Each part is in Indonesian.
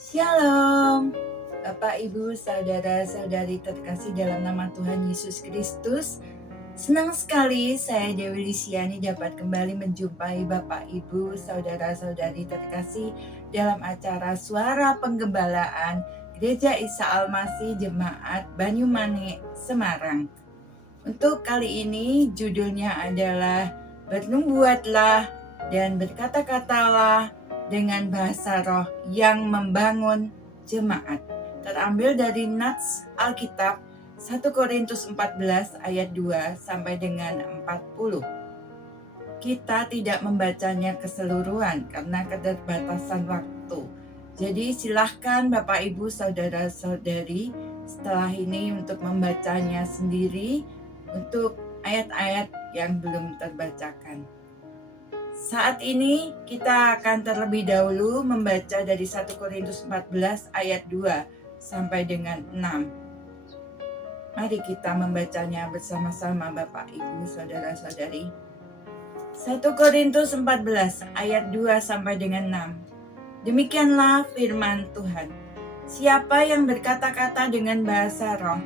Shalom, Bapak, Ibu, Saudara-saudari terkasih dalam nama Tuhan Yesus Kristus. Senang sekali saya Dewi Lisiani dapat kembali menjumpai Bapak, Ibu, Saudara-saudari terkasih dalam acara Suara Penggembalaan Gereja Isa Al-Masih Jemaat Banyumane, Semarang. Untuk kali ini judulnya adalah Bernubuatlah dan berkata-katalah dengan bahasa roh yang membangun jemaat. Terambil dari nats Alkitab 1 Korintus 14 ayat 2 sampai dengan 40. Kita tidak membacanya keseluruhan karena keterbatasan waktu. Jadi silahkan Bapak Ibu Saudara-saudari setelah ini untuk membacanya sendiri untuk ayat-ayat yang belum terbacakan. Saat ini kita akan terlebih dahulu membaca dari 1 Korintus 14 ayat 2 sampai dengan 6. Mari kita membacanya bersama-sama Bapak, Ibu, Saudara-saudari. 1 Korintus 14 ayat 2 sampai dengan 6. Demikianlah firman Tuhan. Siapa yang berkata-kata dengan bahasa roh,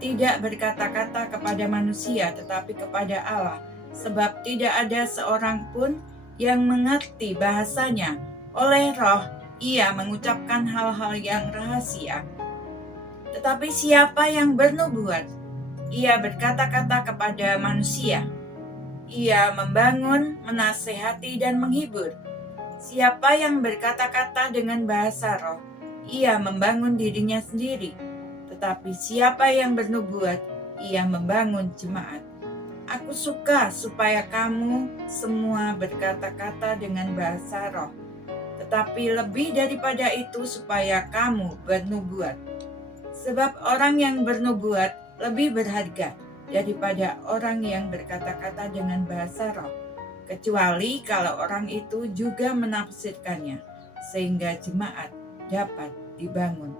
tidak berkata-kata kepada manusia tetapi kepada Allah, sebab tidak ada seorang pun yang mengerti bahasanya. Oleh roh, ia mengucapkan hal-hal yang rahasia. Tetapi siapa yang bernubuat, ia berkata-kata kepada manusia. Ia membangun, menasehati, dan menghibur. Siapa yang berkata-kata dengan bahasa roh, ia membangun dirinya sendiri. Tetapi siapa yang bernubuat, ia membangun jemaat. Aku suka supaya kamu semua berkata-kata dengan bahasa roh. Tetapi lebih daripada itu supaya kamu bernubuat. Sebab orang yang bernubuat lebih berharga daripada orang yang berkata-kata dengan bahasa roh, kecuali kalau orang itu juga menafsirkannya, sehingga jemaat dapat dibangun.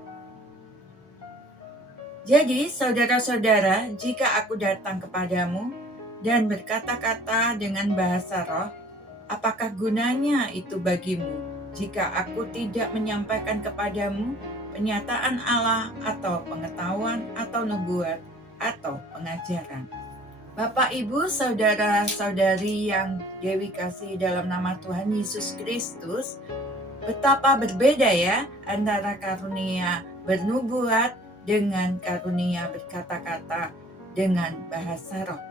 Jadi saudara-saudara, jika aku datang kepadamu dan berkata-kata dengan bahasa roh, apakah gunanya itu bagimu jika aku tidak menyampaikan kepadamu penyataan Allah atau pengetahuan atau nubuat atau pengajaran? Bapak, Ibu, Saudara-saudari yang Dewi kasih dalam nama Tuhan Yesus Kristus, betapa berbeda ya antara karunia bernubuat dengan karunia berkata-kata dengan bahasa roh.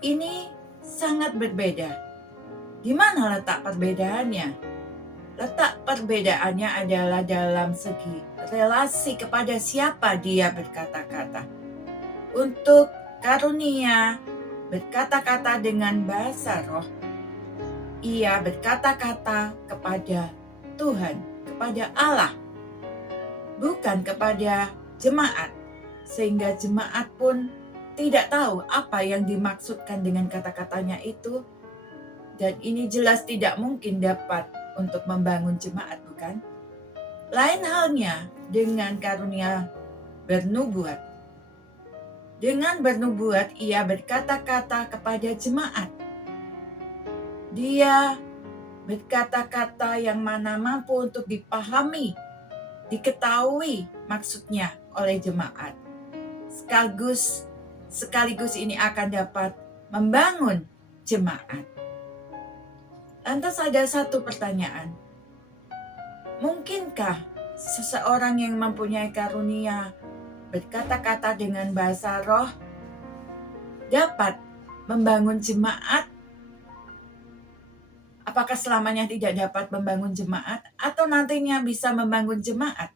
Ini sangat berbeda. Di mana letak perbedaannya? Letak perbedaannya adalah dalam segi relasi kepada siapa dia berkata-kata. Untuk karunia berkata-kata dengan bahasa roh, ia berkata-kata kepada Tuhan, kepada Allah, bukan kepada jemaat, sehingga jemaat pun tidak tahu apa yang dimaksudkan dengan kata-katanya itu, dan ini jelas tidak mungkin dapat untuk membangun jemaat, bukan? Lain halnya dengan karunia bernubuat. Dengan bernubuat ia berkata-kata kepada jemaat. Dia berkata-kata yang mana mampu untuk dipahami, diketahui maksudnya oleh jemaat. Sekaligus ini akan dapat membangun jemaat. Lantas ada satu pertanyaan. Mungkinkah seseorang yang mempunyai karunia berkata-kata dengan bahasa roh dapat membangun jemaat? Apakah selamanya tidak dapat membangun jemaat atau nantinya bisa membangun jemaat?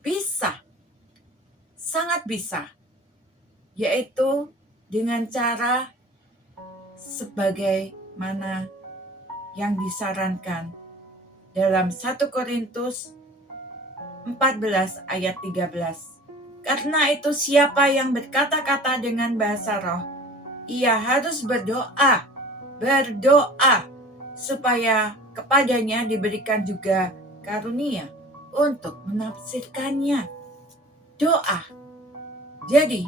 Bisa. Sangat bisa. Yaitu dengan cara sebagaimana yang disarankan dalam 1 Korintus 14 ayat 13. Karena itu siapa yang berkata-kata dengan bahasa roh, ia harus berdoa supaya kepadanya diberikan juga karunia untuk menafsirkannya. Doa. Jadi,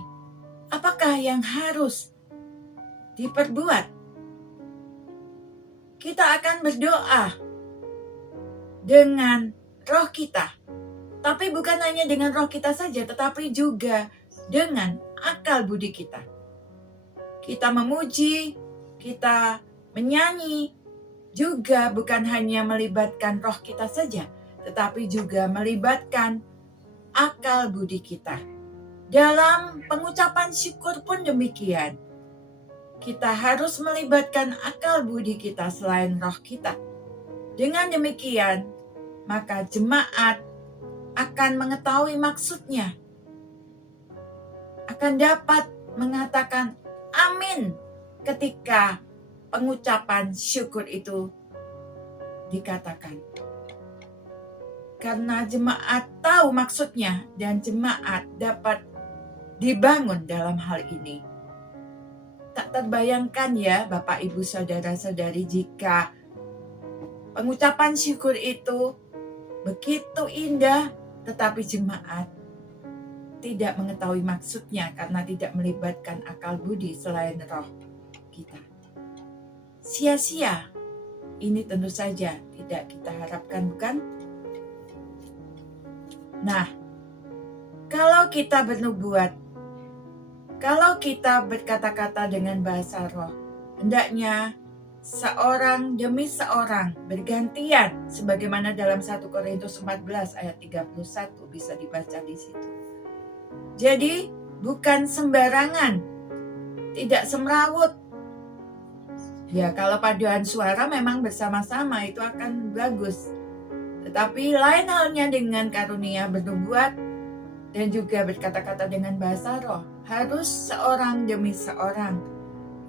apakah yang harus diperbuat? Kita akan berdoa dengan roh kita. Tapi bukan hanya dengan roh kita saja, tetapi juga dengan akal budi kita. Kita memuji, kita menyanyi, juga bukan hanya melibatkan roh kita saja, tetapi juga melibatkan akal budi kita. Dalam pengucapan syukur pun demikian. Kita harus melibatkan akal budi kita selain roh kita. Dengan demikian, maka jemaat akan mengetahui maksudnya, akan dapat mengatakan amin ketika pengucapan syukur itu dikatakan. Karena jemaat tahu maksudnya dan jemaat dapat dibangun dalam hal ini. Tak terbayangkan ya Bapak Ibu Saudara-saudari jika pengucapan syukur itu begitu indah tetapi jemaat tidak mengetahui maksudnya karena tidak melibatkan akal budi selain roh kita. Sia-sia. Ini tentu saja tidak kita harapkan, bukan? Nah, kalau kita bernubuat, kalau kita berkata-kata dengan bahasa roh, hendaknya seorang demi seorang bergantian sebagaimana dalam 1 Korintus 14 ayat 31 bisa dibaca di situ. Jadi bukan sembarangan, tidak semrawut. Ya kalau paduan suara memang bersama-sama itu akan bagus. Tetapi lain halnya dengan karunia bernubuat dan juga berkata-kata dengan bahasa roh. Harus seorang demi seorang.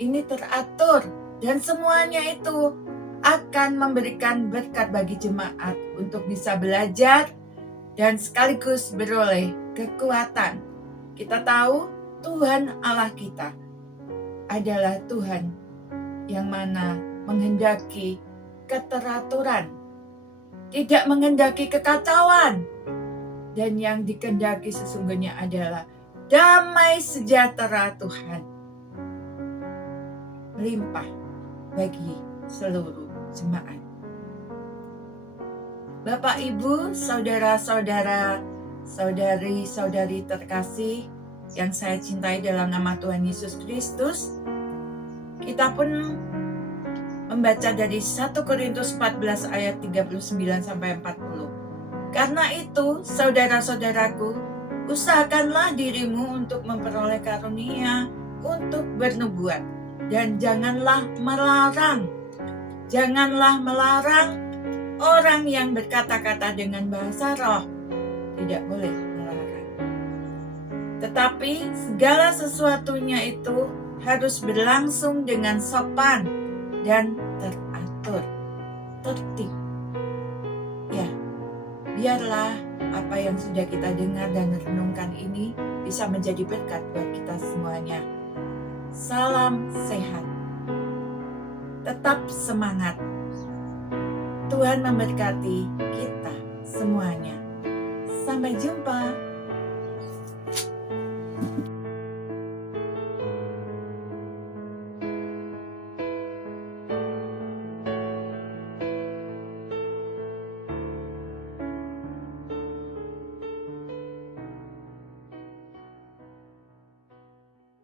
Ini teratur dan semuanya itu akan memberikan berkat bagi jemaat untuk bisa belajar dan sekaligus beroleh kekuatan. Kita tahu Tuhan Allah kita adalah Tuhan yang mana menghendaki keteraturan, tidak menghendaki kekacauan. Dan yang dikehendaki sesungguhnya adalah damai sejahtera Tuhan melimpah bagi seluruh jemaat. Bapak, Ibu, saudara-saudara, saudari-saudari terkasih yang saya cintai dalam nama Tuhan Yesus Kristus, kita pun membaca dari 1 Korintus 14 ayat 39-40. Karena itu, saudara-saudaraku, usahakanlah dirimu untuk memperoleh karunia untuk bernubuat. Dan janganlah melarang orang yang berkata-kata dengan bahasa roh. Tidak boleh melarang. Tetapi segala sesuatunya itu harus berlangsung dengan sopan dan teratur, tertib. Ya, biarlah apa yang sudah kita dengar dan renungkan ini bisa menjadi berkat buat kita semuanya. Salam sehat. Tetap semangat. Tuhan memberkati kita semuanya. Sampai jumpa.